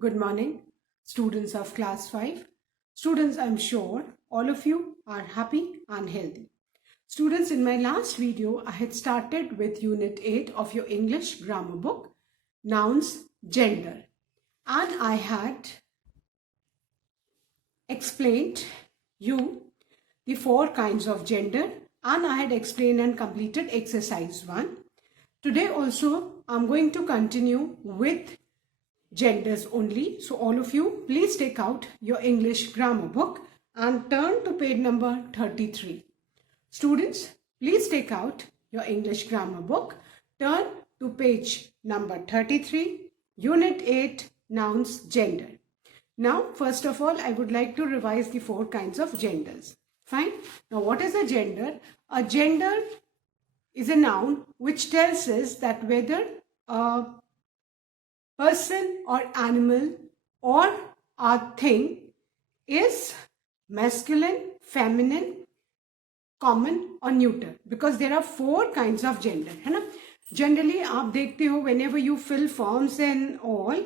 Good morning, students of class 5. Students, I'm sure all of you are happy and healthy. Students, in my last video, I had started with Unit 8 of your English grammar book, Nouns, Gender. And I had explained you the 4 kinds of gender, and I had explained and completed exercise 1. Today also, I'm going to continue with genders only. So all of you, please take out your English grammar book and turn to page number 33. Students, please take out your English grammar book, turn to page number 33, Unit 8, Nouns, Gender. Now, first of all, I would like to revise the 4 kinds of genders. Fine. Now, what is a gender? A gender is a noun which tells us that whether a person or animal or a thing is masculine, feminine, common or neuter, because there are 4 kinds of gender, है ना. Generally आप देखते हो whenever you fill forms and all,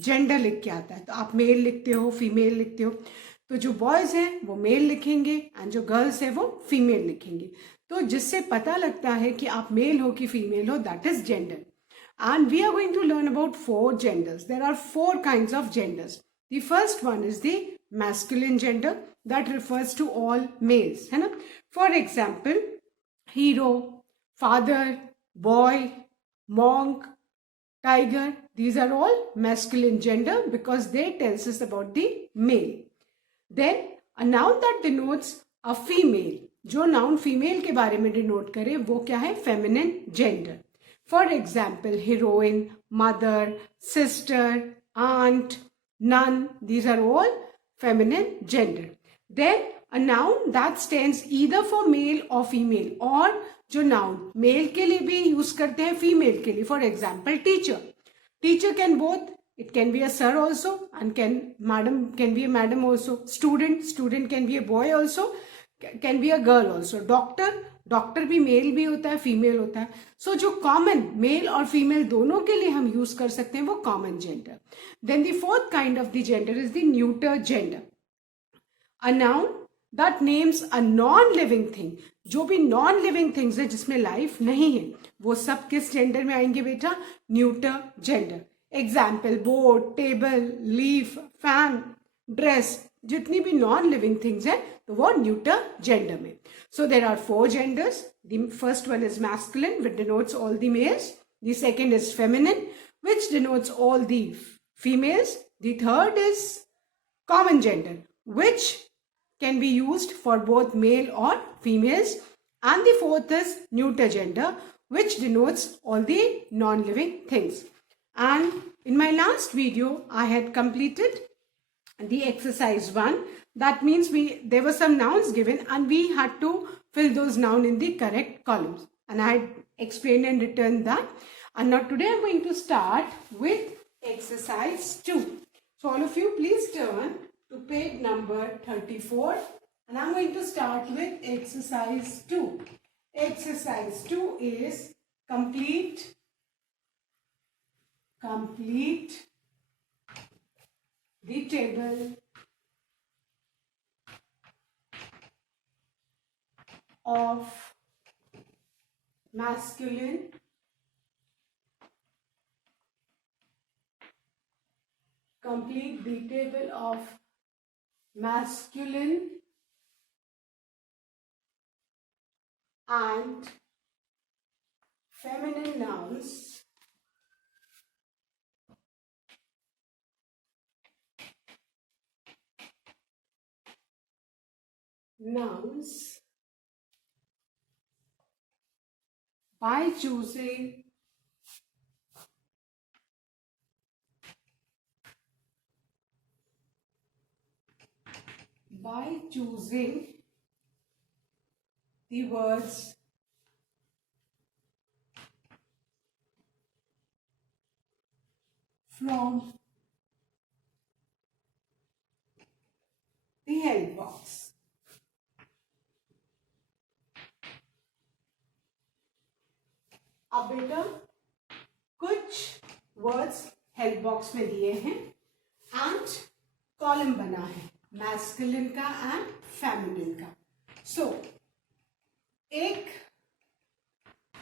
gender लिख के आता है. तो आप मेल लिखते हो, फीमेल लिखते हो. तो जो बॉयज हैं वो मेल लिखेंगे एंड जो गर्ल्स है वो फीमेल लिखेंगे. तो जिससे पता लगता है कि आप मेल हो कि फीमेल हो, that is gender. And we are going to learn about 4 genders. There are 4 kinds of genders. The first one is the masculine gender that refers to all males. है ना? For example, hero, father, boy, monk, tiger. These are all masculine gender because they tells us about the male. Then a noun that denotes a female. जो noun female के बारे में denote करे वो क्या है? Feminine gender. For example, heroine, mother, sister, aunt, nun. These are all feminine gender. Then a noun that stands either for male or female, और जो noun male के लिए भी use करते हैं, female के लिए. For example, teacher. Teacher can both. It can be a sir also, and madam can be a madam also. Student can be a boy also, can be a girl also. Doctor भी मेल भी होता है, फीमेल होता है. सो जो common mail और फीमेल दोनों के लिए हम यूज कर सकते हैं वो common gender. Then the fourth kind of the gender is the neuter gender. A noun that names a non living thing. जो भी नॉन लिविंग थिंग्स है जिसमें लाइफ नहीं है वो सब किस जेंडर में आएंगे बेटा? Neuter gender. Example, board, table, leaf, fan, dress. जितनी भी नॉन लिविंग थिंग्स है तो वो न्यूटर जेंडर में. So there are 4 genders. The first one is masculine, which denotes all the males. The second is feminine, which denotes all the females. The third is common gender, which can be used for both male or females. And the fourth is neuter gender, which denotes all the non-living things. And in my last video, I had completed the exercise 1. That means there were some nouns given and we had to fill those nouns in the correct columns, and I had explained and written that. And now today I'm going to start with exercise 2. So all of you please turn to page number 34 and I'm going to start with exercise 2. Exercise 2 is complete the table of masculine and feminine nouns by choosing the words from the help box. अब बेटा कुछ words help box में दिए हैं. And column बना है मैस्कुलिन का and feminine का. सो एक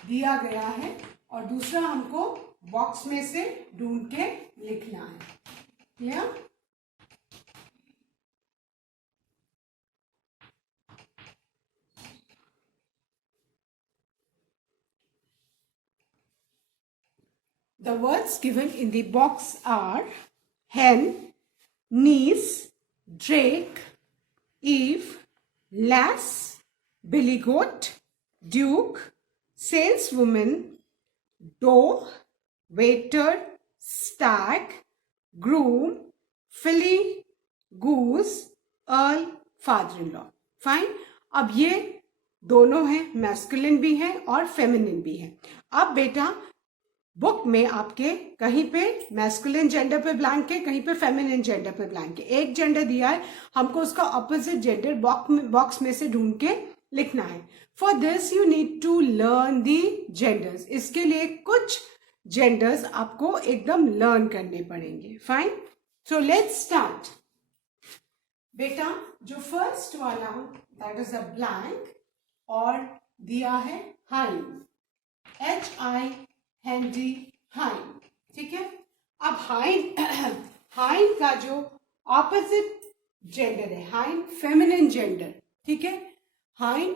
दिया गया है और दूसरा हमको बॉक्स में से ढूंढ के लिखना है. Clear? The words given in the box are hen, niece, drake, Eve, lass, billy goat, duke, saleswoman, doe, waiter, stag, groom, filly, goose, earl, father-in-law. Fine. अब ये दोनों हैं, मैस्कुलिन भी है और फेमिनिन भी है. अब बेटा बुक में आपके कहीं पे मैस्कुलिन जेंडर पे ब्लैंक है, कहीं पे फेमिनिन जेंडर पे ब्लैंक है. एक जेंडर दिया है, हमको उसका ऑपोजिट जेंडर बॉक्स में से ढूंढ के लिखना है. For this you need to learn the genders. इसके लिए कुछ जेंडर्स आपको एकदम लर्न करने पड़ेंगे. फाइन. So let's start. बेटा जो फर्स्ट वाला दैट इज अ ब्लैंक और दिया है हाइन, HI हैंडी हाइन. ठीक है. अब हाइन का जो ऑपोजिट जेंडर है, हाइन फेमिनिन जेंडर. ठीक है. हाइन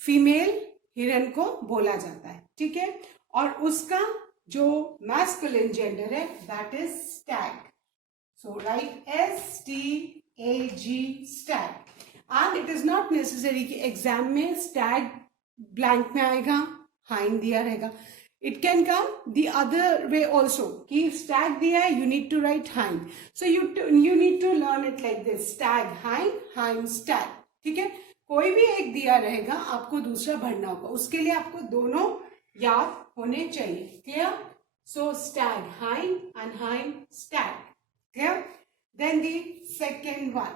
फीमेल हिरन को बोला जाता है. ठीक है. और उसका जो मैस्कुलिन जेंडर है that is stag. So write STAG stag. And it is not necessary कि एग्जाम में स्टैग ब्लैंक में आएगा, हाइन दिया रहेगा. It can come the other way also कि स्टैग दिया है, you need to write hind. So you need to learn it like this, stag hind, hind stag. ठीक है. कोई भी एक दिया रहेगा, आपको दूसरा भरना होगा. उसके लिए आपको दोनों याद होने चाहिए. Clear? So stag hind and hind stag. Clear? Then the second one.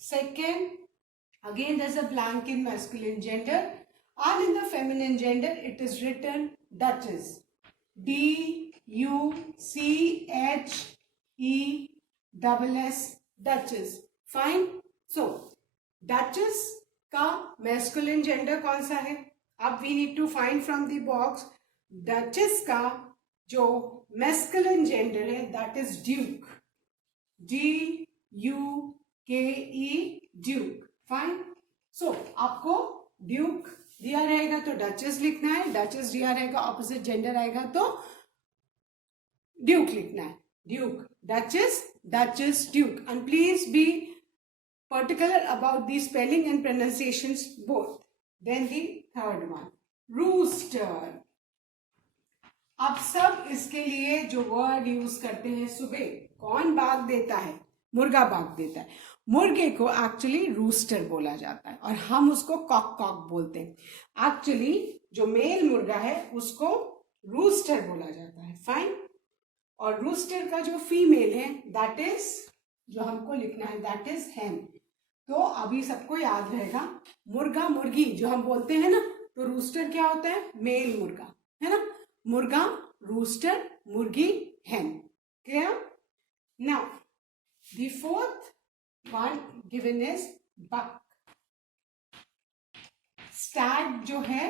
Second, again there's a blank in masculine gender and in the feminine gender it is written duchess. DUCHESS duchess. Fine. So duchess का masculine gender कौन सा है? अब we need to find from the box. duchess का जो masculine gender है that is duke. DUKE duke. Fine. So आपको duke दिया रहेगा तो डचेस लिखना है, डचेस दिया रहेगा ऑपोजिट जेंडर आएगा तो ड्यूक लिखना है. Duke, duchess, duchess, duke. And please be particular about the spelling and pronunciations both. Then the third one, rooster. अब सब इसके लिए जो वर्ड यूज करते हैं, सुबह कौन बाग देता है? मुर्गा बाग देता है. मुर्गे को एक्चुअली रूस्टर बोला जाता है और हम उसको कॉक कॉक बोलते हैं. एक्चुअली जो मेल मुर्गा है उसको रूस्टर बोला जाता है. फाइन. और रूस्टर का जो फीमेल है दैट इज, जो हमको लिखना है दैट इज हैन. तो अभी सबको याद रहेगा, मुर्गा मुर्गी जो हम बोलते हैं ना, तो रूस्टर क्या होता है? मेल मुर्गा, है ना. मुर्गा, रूस्टर, मुर्गी, hen. Clear? Now the fourth one given is buck. Stag जो है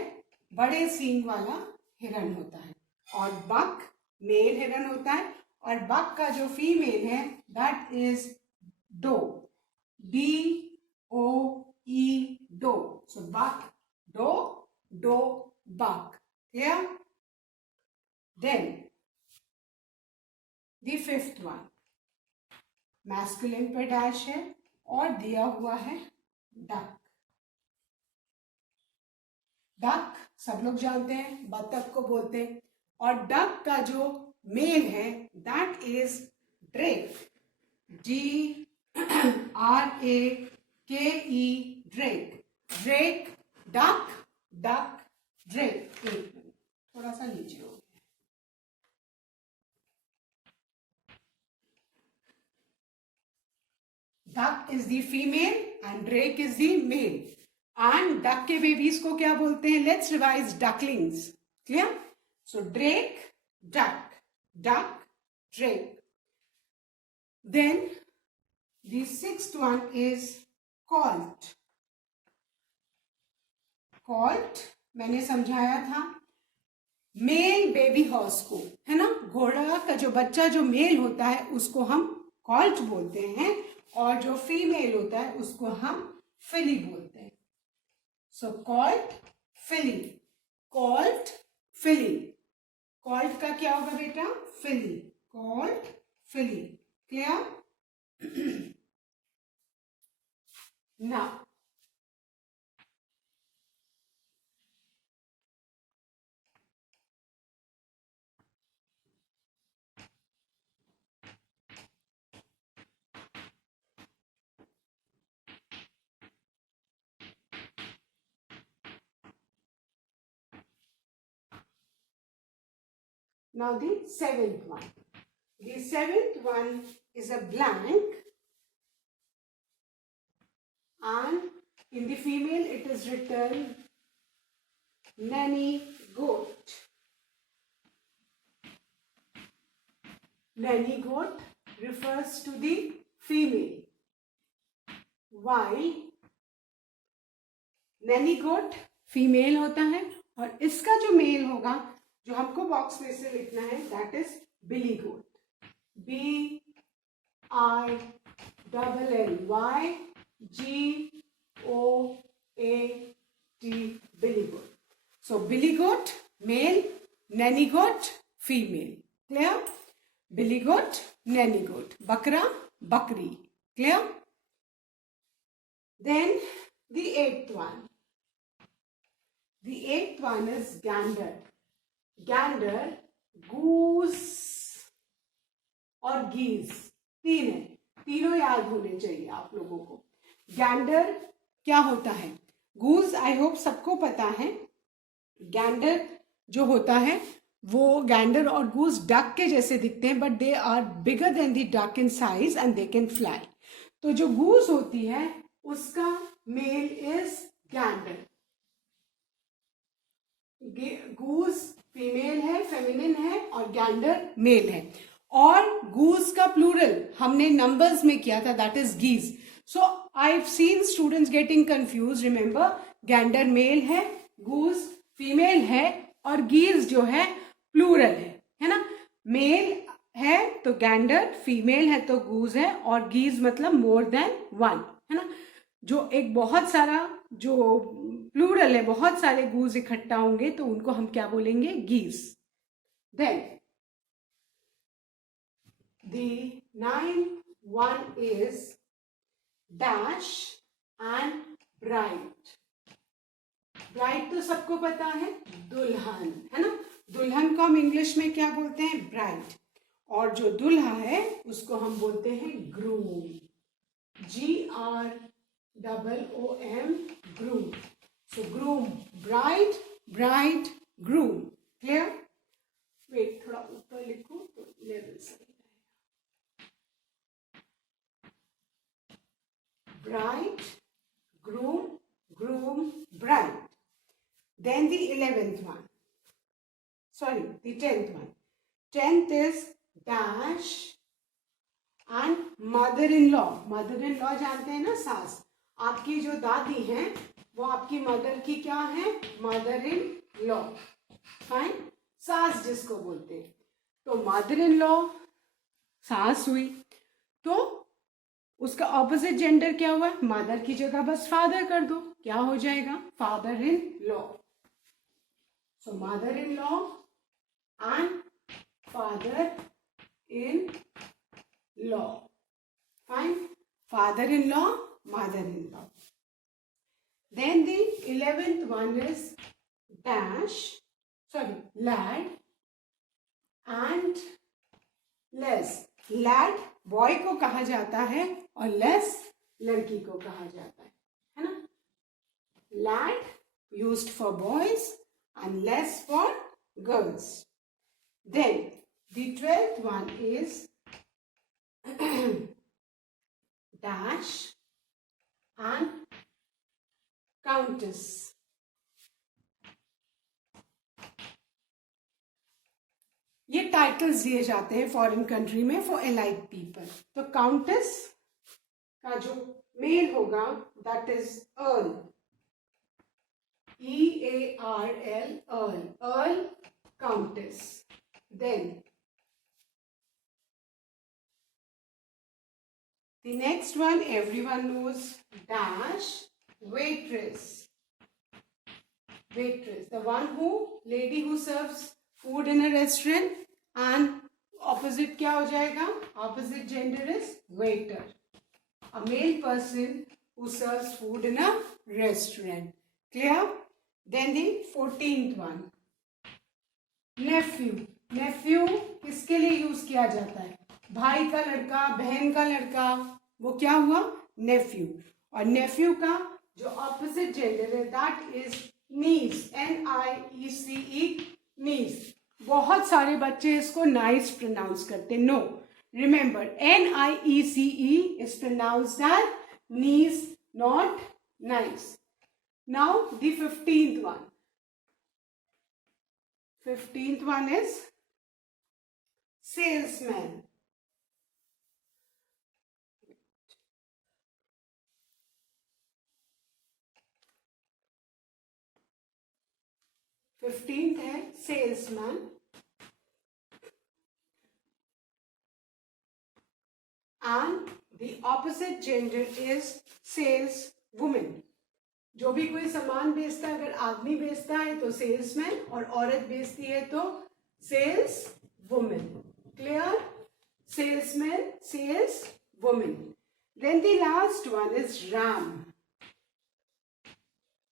बड़े सींग वाला हिरन होता है और बक मेल हिरन होता है. और बक का जो फीमेल है that is doe. DOE doe. So buck, doe, doe, buck. Clear? Then the fifth one, masculine पे डैश है और दिया हुआ है डक. डक सब लोग जानते हैं, बतख को बोलते हैं. और डक का जो मेल है that is Drake. DRAKE Drake. Drake, duck, duck, Drake. एक मिनट, थोड़ा सा नीचे हो. Duck is the female and drake is the male. And duck के बेबीज को क्या बोलते हैं? Let's revise. Ducklings. Clear? So drake, duck, duck, drake. Then the sixth one is colt. Colt मैंने समझाया था मेल बेबी हॉर्स को, है ना, घोड़ा का जो बच्चा जो मेल होता है उसको हम कॉल्ट बोलते हैं और जो फीमेल होता है उसको हम फिली बोलते हैं. So colt filly, colt filly. Colt का क्या होगा बेटा? Filly. Colt filly. Clear? Now now the seventh one. The seventh one is a blank, and in the female it is written nanny goat. Nanny goat refers to the female, while nanny goat female होता है और इसका जो male होगा जो हमको बॉक्स में से लिखना है that is billy goat. BILLYGOAT, billy goat. So billy goat male, nanny goat female. Clear? Billy goat, nanny goat. बकरा, बकरी. Clear? Then the eighth one. The eighth one is gander. Gander, goose और geese. तीन है, तीनों याद होने चाहिए आप लोगों को. गैंडर क्या होता है? गूस आई होप सबको पता है. गैंडर जो होता है वो गैंडर और गूस डक के जैसे दिखते हैं but they are bigger than the duck in size and they can fly. तो जो गूस होती है उसका male is gander. Goose female है, फेमिनिन है और गैंडर मेल है. और गूस का प्लूरल हमने नंबर्स में किया था that is geese. So I have seen students getting confuse. Remember gander male है, गूस फीमेल है और गीज जो है प्लूरल है ना. मेल है तो गैंडर, फीमेल है तो गूज है और गीज मतलब मोर देन वन, है ना. जो एक बहुत सारा जो प्लूरल है, बहुत सारे गूज इकट्ठा होंगे तो उनको हम क्या बोलेंगे? Geese. Then the ninth one is dash and bride. ब्राइड तो सबको पता है, दुल्हन, है ना. दुल्हन को हम इंग्लिश में क्या बोलते हैं? ब्राइड. और जो दुल्हा है उसको हम बोलते हैं groom. GROOM, groom. So groom, bride, bride, groom. Clear? Wait, थोड़ा ऊपर लिखो तो लेवल सही. Bride, groom, groom, bride. Then the 11th one. Sorry, the 10th one. 10th is dash and mother-in-law. Mother-in-law जानते हैं ना, सास. आपकी जो दादी हैं वो आपकी मदर की क्या है? मदर-इन-लॉ. फाइन. सास जिसको बोलते हैं. तो मदर-इन-लॉ सास हुई तो उसका ऑपोजिट जेंडर क्या हुआ? मदर की जगह बस फादर कर दो, क्या हो जाएगा? Father in law. So mother in law and father in law. Fine. Father in law, mother in law. Then the 11th one is dash, sorry, lad and les. lad boy को कहा जाता है और लेस लड़की को कहा जाता है ना. Lad used for boys and lass for girls. Then the 12th one is dash and countess. ये टाइटल्स दिए जाते हैं फॉरेन कंट्री में फॉर एलाइड पीपल. तो काउंटेस का जो मेल होगा that is earl. EARL, Earl, Countess. Then the next one everyone knows, dash, waitress. Waitress, the lady who serves food in a restaurant, and opposite क्या हो जाएगा? Opposite gender is waiter. A male person who serves food in a restaurant. Clear? Then the 14th one, nephew. Nephew किसके लिए यूज किया जाता है? भाई का लड़का, बहन का लड़का, वो क्या हुआ? nephew. और nephew का जो opposite gender है that is niece. NIECE, niece. बहुत सारे बच्चे इसको nice pronounce करते. No, remember NIECE is pronounced as niece, not nice. Now the 15th one. 15th one is salesman. Fifteenth है salesman. And the opposite gender is sales woman. जो भी कोई सामान बेचता है, अगर आदमी बेचता है तो सेल्समैन, और औरत बेचती है तो sales women. Clear? Salesman, sales women. Then the last one is ram.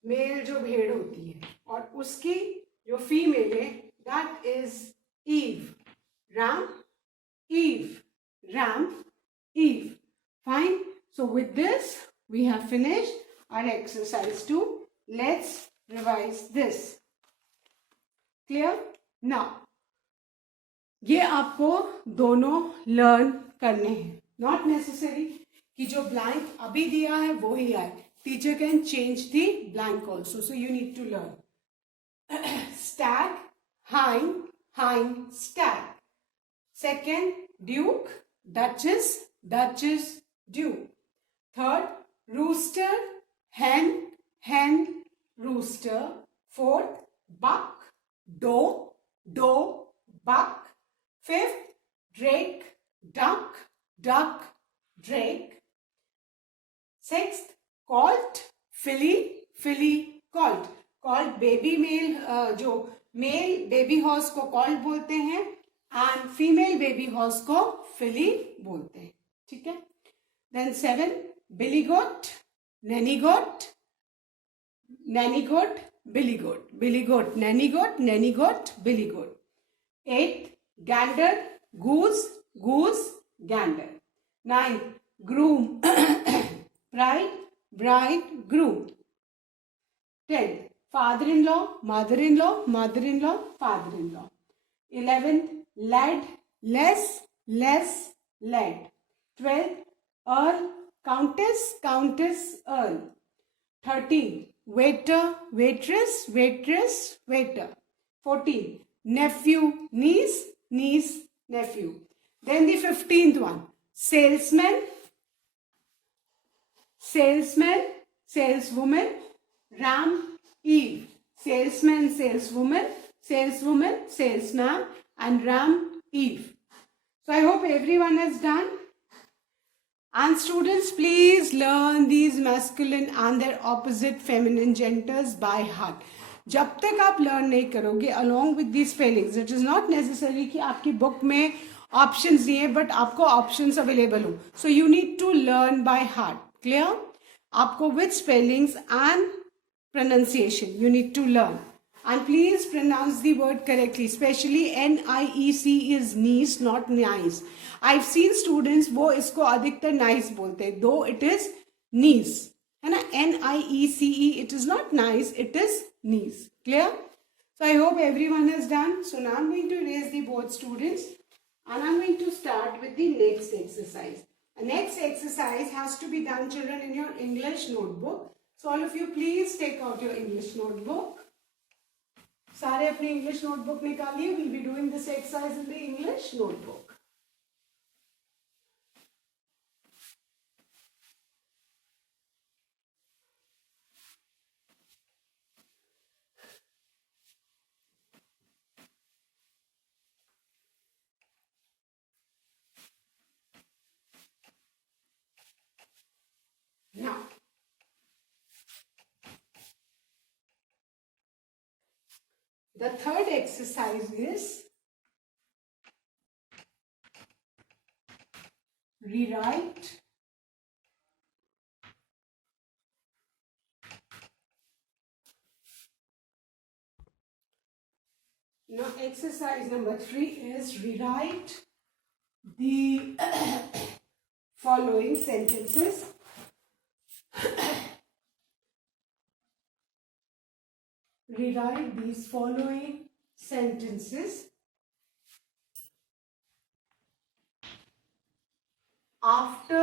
Male जो भेड़ होती है, और उसकी जो फीमेल है that is ewe. Ram, ewe. Ram, ewe. Fine. So with this we have finished our exercise 2. Let's revise this. Clear? Now ये आपको दोनों लर्न करने हैं. नॉट नेसेसरी कि जो ब्लैंक अभी दिया है वो ही आए. Teacher can change the blank also. So you need to learn. Stag, hind, hind, stag. Second, duke, duchess, duchess, duke. Third, rooster, hen, hen, rooster. Fourth, buck, doe, doe, buck. Fifth, drake, duck, duck, drake. Sixth, colt, filly, filly, colt. Colt baby male, जो male baby horse को colt बोलते हैं, and female baby horse को filly बोलते हैं. ठीक है? Then 7, billy goat, nanny goat, nanny goat, billy goat, billy goat, nanny goat, nanny goat, billy goat. 8, gander, goose, goose, gander. 9, groom, bride, bride, groom. 10, father-in-law, mother-in-law, mother-in-law, father-in-law. 11, lad, less, less, lad. 12, earl, countess, countess, earl. 13, waiter, waitress, waitress, waiter. 14, nephew, niece, niece, nephew. Then the 15th one, salesman, salesman, saleswoman, ram, eve. Salesman, saleswoman, saleswoman, salesman, and ram, eve. So I hope everyone has done. And students, please learn these masculine and their opposite feminine genders by heart. जब तक आप लर्न नहीं करोगे along with these spellings, it is not necessary कि आपकी बुक में ऑप्शंस दिए, बट आपको ऑप्शंस अवेलेबल हो. So you need to learn by heart. Clear? आपको with spellings and pronunciation you need to learn, and please pronounce the word correctly, especially NIEC is niece, not nice. I've seen students वो इसको अधिकतर nice बोलते हैं, though it is niece, है ना? NIECE, it is not nice, it is niece. Clear? So I hope everyone has done. So now I'm going to erase the board, students, and I'm going to start with the next exercise. The next exercise has to be done, children, in your English notebook. So all of you, please take out your English notebook. सारे अपनी English notebook निकालिए. We'll be doing this exercise in the English notebook. Now, the third exercise is rewrite now exercise number 3 is rewrite the following sentences. Rewrite these following sentences after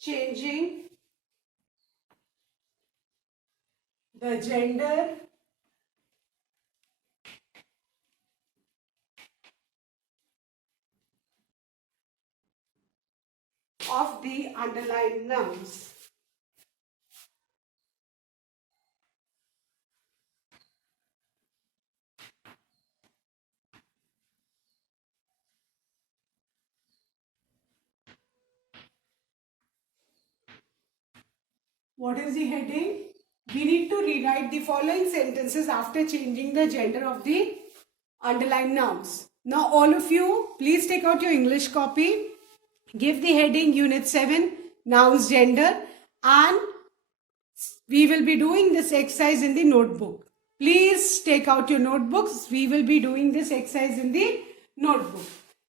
changing the gender of the underlined nouns. What is the heading? We need to rewrite the following sentences after changing the gender of the underlined nouns. Now all of you, please take out your English copy. Give the heading Unit 7, Nouns Gender, and we will be doing this exercise in the notebook. Please take out your notebooks. We will be doing this exercise in the notebook.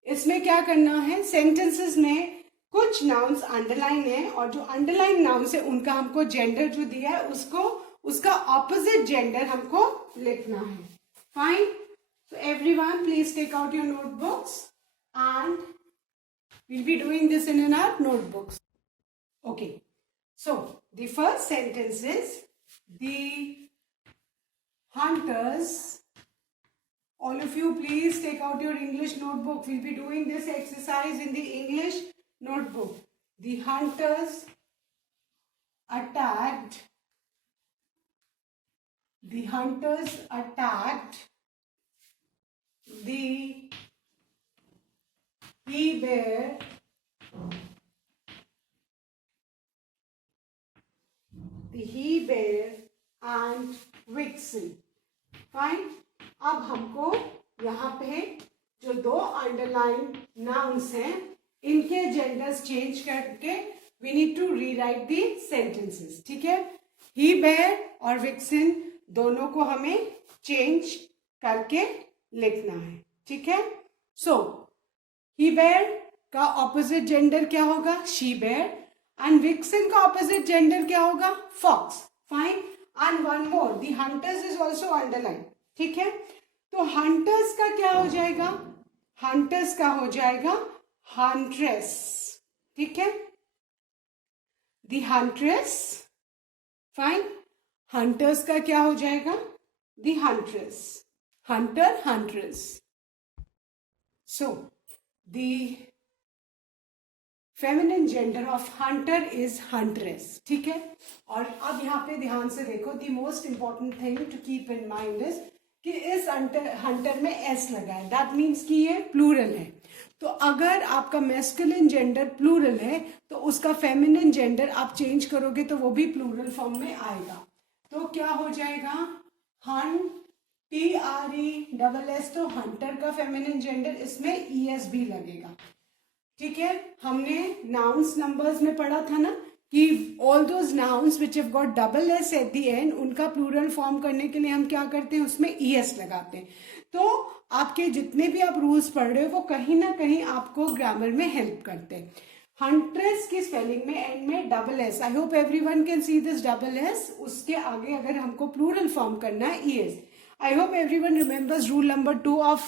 इसमें क्या करना है? Sentences में कुछ nouns underline है और जो underline nouns है उनका हमको gender जो दिया है उसका opposite gender हमको लिखना है. Fine. So everyone, please take out your notebooks and we'll be doing this in our notebooks. Okay. So the first sentence is the hunters. All of you, please take out your English notebook. We'll be doing this exercise in the English notebook. The hunters attacked. The hunters attacked the he-bear and vixen. Fine. अब हमको यहाँ पे जो दो underline nouns हैं इनके genders change करके we need to rewrite the sentences. ठीक है. ही बेयर और विक्सन दोनों को हमें चेंज करके लिखना है. ठीक है. सो ही बेयर का ऑपोजिट जेंडर क्या होगा? She bear. एंड विक्सन का ऑपोजिट जेंडर क्या होगा? Fox. Fine. And one more, the hunters is also underline. ठीक है. तो हंटर्स का क्या हो जाएगा? हंटर्स का हो जाएगा हंट्रेस. ठीक है. The huntress. फाइन. हंटर्स का क्या हो जाएगा? The huntress. Hunter, huntress. So the feminine gender of hunter is huntress. ठीक है. और अब यहाँ पे ध्यान से देखो, the most important thing to keep in mind is कि इस हंटर में एस लगा है. दैट मीन्स कि ये प्लूरल है. तो अगर आपका मैस्कुलिन जेंडर प्लूरल है तो उसका फेमिनिन जेंडर आप चेंज करोगे तो वो भी प्लूरल फॉर्म में आएगा. तो क्या हो जाएगा? हन, TRESS. तो हंटर का फेमिनिन जेंडर, इसमें ES भी लगेगा. ठीक है. हमने नाउन्स नंबर्स में पढ़ा था ना कि all those nouns which have got double S at the end उनका प्लूरल फॉर्म करने के लिए हम क्या करते हैं? उसमें ES लगाते हैं. तो आपके जितने भी आप रूल्स पढ़ रहे हो वो कहीं ना कहीं आपको ग्रामर में हेल्प करते हैं. हंट्रेस की स्पेलिंग में एंड में double S. I hope everyone can see this double S. उसके आगे अगर हमको प्लूरल फॉर्म करना है ES. I hope everyone remembers rule number 2 of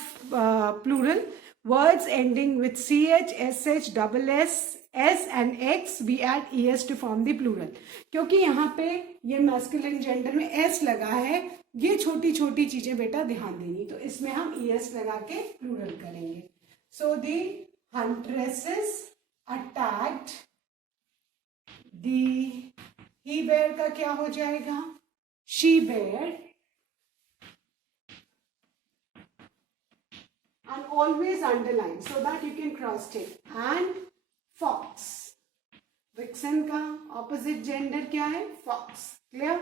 plural, Words ending with ch, sh, double s, s and x, we add es to form the plural. क्योंकि यहाँ पे ये मैस्कुलिन जेंडर में s लगा है, ये छोटी छोटी चीजें बेटा ध्यान देनी, तो इसमें हम es लगा के प्लूरल करेंगे. So the huntresses attacked the he bear का क्या हो जाएगा? she bear. And always underline so that you can cross check. And fox. Vixen का opposite gender क्या है? Fox. Clear?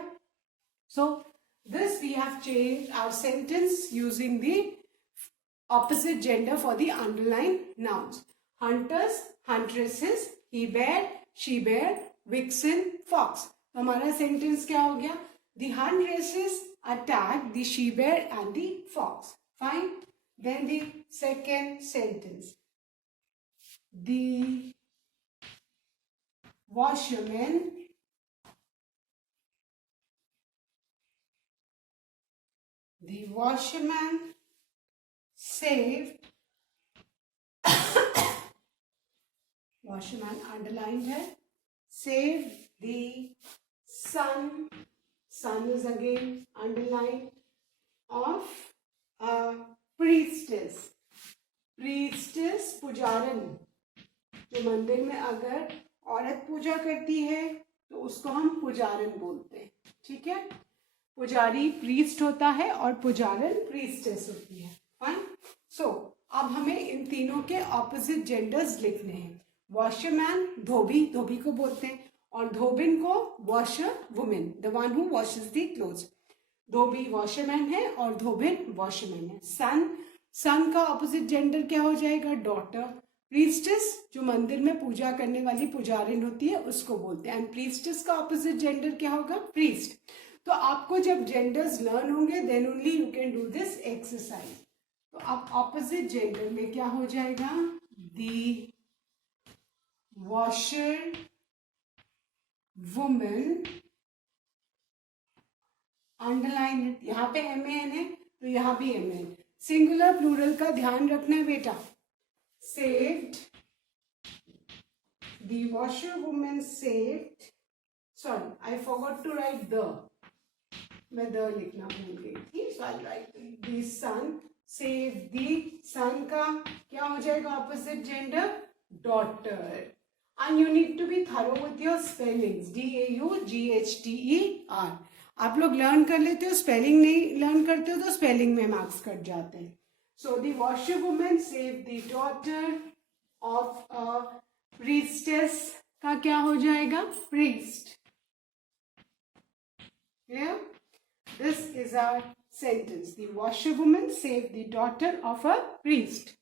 So this we have changed our sentence using the opposite gender for the underlined nouns. Hunters, huntresses, he bear, she bear, vixen, fox. तो हमारा sentence क्या हो गया? The huntresses attack the she bear and the fox. Fine. Then the second sentence. The washerman saved washerman underlined है, saved the son is again underlined, of a priestess पुजारन. जो मंदिर में अगर औरत पूजा करती है तो उसको हम पुजारन बोलते हैं. ठीक है, पुजारी प्रीस्ट होता है और पुजारन प्रीस्टेस होती है. फाइन. सो अब हमें इन तीनों के ऑपोजिट जेंडर्स लिखने हैं. वॉशरमैन धोबी को बोलते हैं, और धोबिन को washer women, the one who washes the clothes. धोबी वॉशरमैन है और धोबिन वॉशरमैन है. सन का ऑपोजिट जेंडर क्या हो जाएगा? डॉटर. प्रीस्टेस जो मंदिर में पूजा करने वाली पुजारिन होती है उसको बोलते हैं. एंड प्रीस्टेस का ऑपोजिट जेंडर क्या होगा? प्रीस्ट. तो आपको जब जेंडर्स लर्न होंगे then only you can do this exercise. तो अब ऑपोजिट जेंडर में क्या हो जाएगा? The washer women, underline it. यहाँ पे MAN है तो यहाँ भी MAN. सिंगुलर प्लूरल का ध्यान रखना है बेटा. saved, the washerwoman saved, sorry I forgot to write the, मैं the लिखना भूल गई थी. so I'll write the son saved the son का क्या हो जाएगा opposite gender? daughter. And you need to be thorough with your spellings. DAUGHTER. आप लोग लर्न कर लेते हो, स्पेलिंग नहीं लर्न करते हो तो स्पेलिंग में मार्क्स कट जाते हैं. So the washerwoman saved the daughter of a priestess का क्या हो जाएगा? priest. Clear? This is our sentence. The washerwoman saved the daughter of a priest.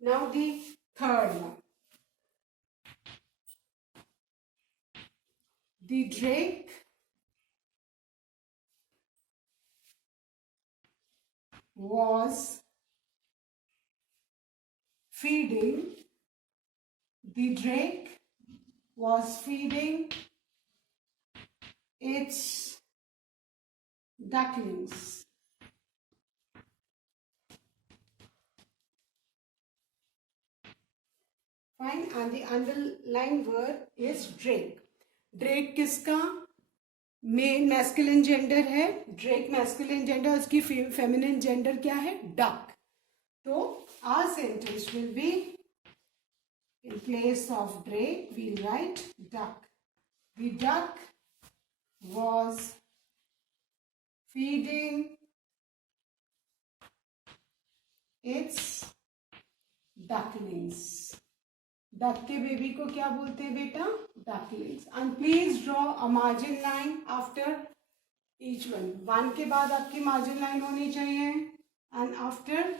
Now the third one. The drake was feeding. The drake was feeding its ducklings. Fine. And the underlined word is drake. Drake किसका main masculine gender है? Drake masculine gender, उसकी feminine gender क्या है? Duck. तो our sentence will be in place of drake we write duck. The duck was feeding its ducklings. Duck के baby को क्या बोलते हैं बेटा? Ducklings. And please draw a margin line after each one. One के बाद आपकी मार्जिन लाइन होनी चाहिए. And after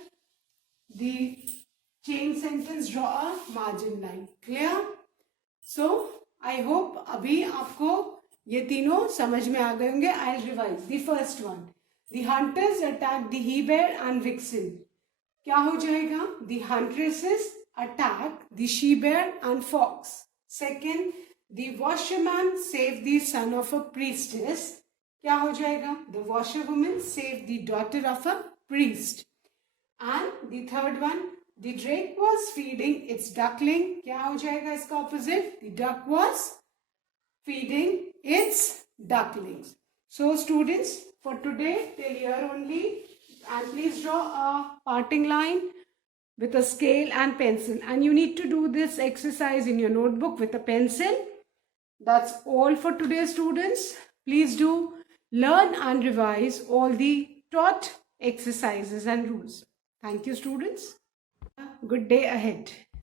the chain sentence draw a margin line. Clear? So I hope अभी आपको ये तीनों समझ में आ गए होंगे. I will revise. The first one, the hunters attack the he bear and vixen. क्या हो जाएगा? The huntresses attack the she bear and fox. Second, the washerman saved the son of a priestess. क्या हो जाएगा? The washerwoman saved the daughter of a priest. And the third one, The drake was feeding its duckling. क्या हो जाएगा इसका opposite? The duck was feeding its ducklings. So students, for today till here only, and please draw a parting line with a scale and pencil, and you need to do this exercise in your notebook with a pencil. That's all for today, students. Please do learn and revise all the taught exercises and rules. Thank you, students. Good day ahead.